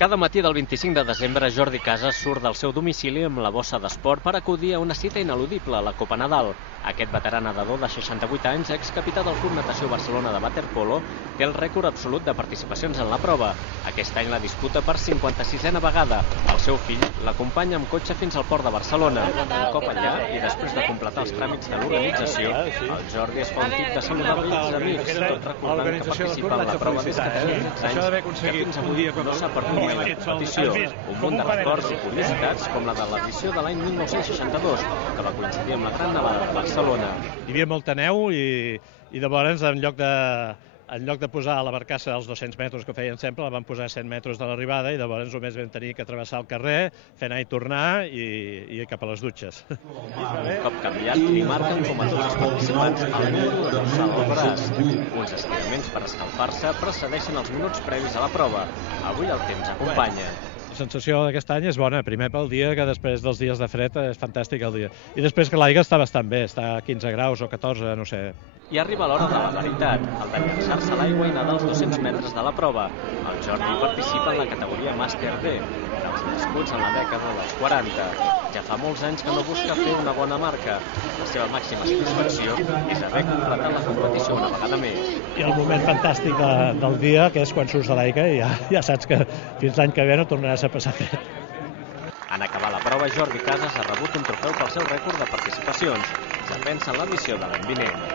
Cada matí del 25 de desembre, Jordi Casas surt del seu domicili amb la bossa d'esport per acudir a una cita ineludible a la Copa Nadal. Aquest veterà nedador de 68 anys, excapità del Club Natació Barcelona de waterpolo, té el rècord absolut de participacions en la prova. Aquest any la disputa per 56a vegada. El seu fill l'acompanya amb cotxe fins al port de Barcelona. Un cop allà, i després de completar els tràmits de l'organització, el Jordi es fa un tip de saludar els amics, tot recordant que participa en la prova des que tenia 13 anys, que fins avui no s'ha perdut la competició. Un munt de records i curiositats, com la de l'edició de l'any 1962, que va coincidir amb la Gran Nevada de Barcelona. Hi havia molta neu i llavors, en lloc de posar a la barcassa els 200 metres que feien sempre, la van posar a 100 metres de l'arribada i llavors només vam tenir que travessar el carrer, fer anar i tornar i cap a les dutxes. Un cop canviat, li marquen com a dos participants el número dorsal al braç. Uns estiraments per escalfar-se precedeixen els minuts previs a la prova. Avui el temps acompanya. La sensació d'aquest any és bona, primer pel dia, que després dels dies de fred és fantàstic el dia. I després que l'aigua està bastant bé, està a 15 graus o 14, no sé. I arriba l'hora de la veritat, el de llançar-se a l'aigua i nedar els 200 metres de la prova. El Jordi participa en la categoria Màster D, dels nascuts en la dècada dels 40. Ja fa molts anys que no busca fer una bona marca. La seva màxima satisfacció és haver completat la competició una vegada més. I el moment fantàstic del dia, que és quan surts de l'aigua i ja saps que fins l'any que ve no tornaràs a passar fred. En acabar la prova, Jordi Casas ha rebut un trofeu pel seu rècord de participacions. Ja pensa en l'edició de l'any vinent.